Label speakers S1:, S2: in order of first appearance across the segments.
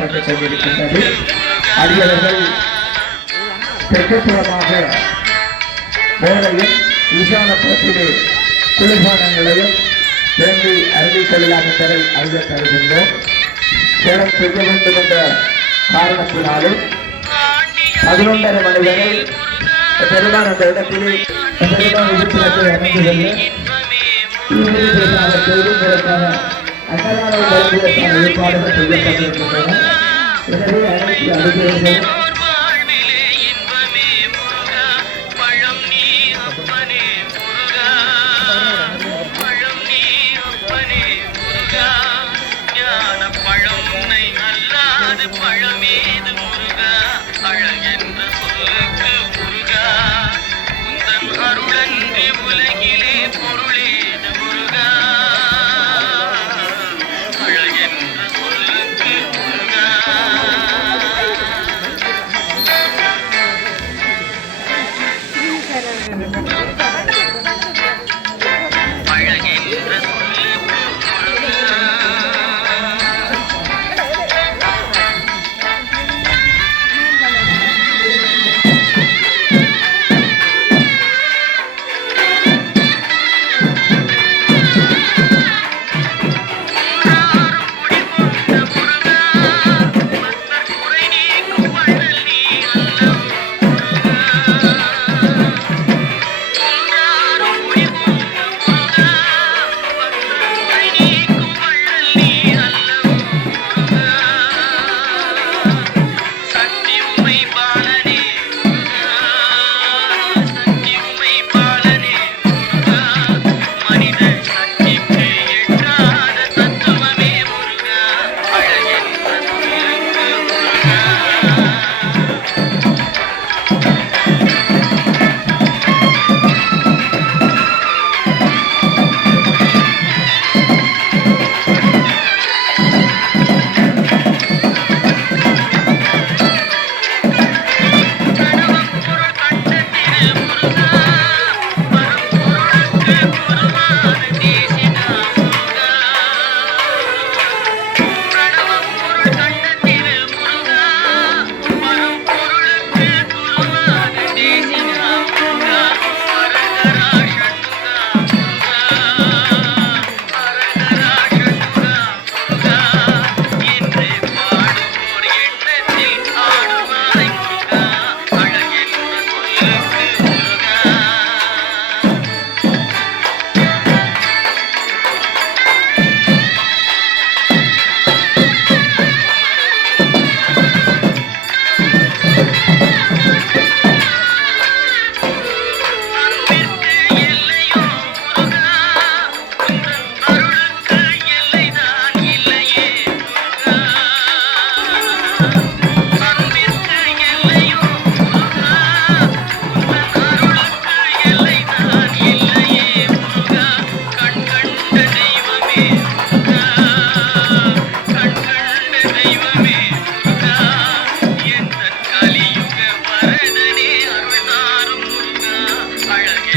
S1: நடந்து கொண்டிருக்கின்றது அடியவர்கள் தெற்குப்புறமாக ஓடையும் விசாலப்புறத்திலே குளிர்பானங்களையும் வேண்டி அறிவிக் கொள்ளலாம் என்பதை அறிய தருகின்றோம். சேலம் செய்ய வேண்டும் என்ற காரணத்தினாலும் பதினொன்றரை மணி வரை பெருமான் அந்த இடத்திலே பெருமான் உறுப்பினர்கள் அமைந்துள்ளது அன்னதான ஏற்பாடுகள் செய்யப்பட்டிருக்கின்றன. எனவே அனைத்து
S2: அலுவலர்கள்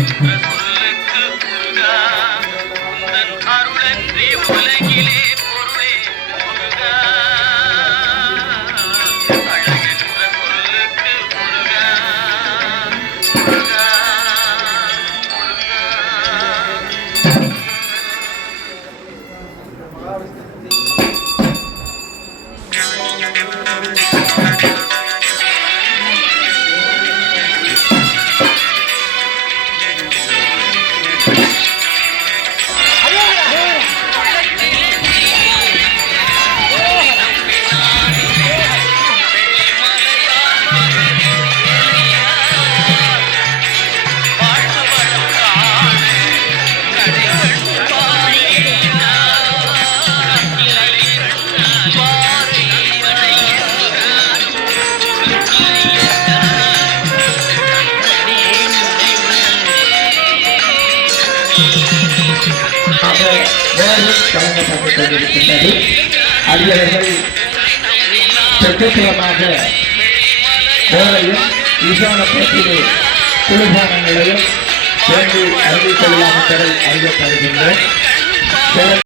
S2: Thank you.
S1: ஆக நேரம் வழங்கப்பட்டுக் கொண்டிருக்கின்றது அடியவர்கள் சுற்றுப்புறமாக கோவையும் ஈசான போட்டியிலே குளிர்பானங்களையும் வேண்டி அறிவிக்கலாம் என்பதை அறிவிக்கப்படுகின்றோம்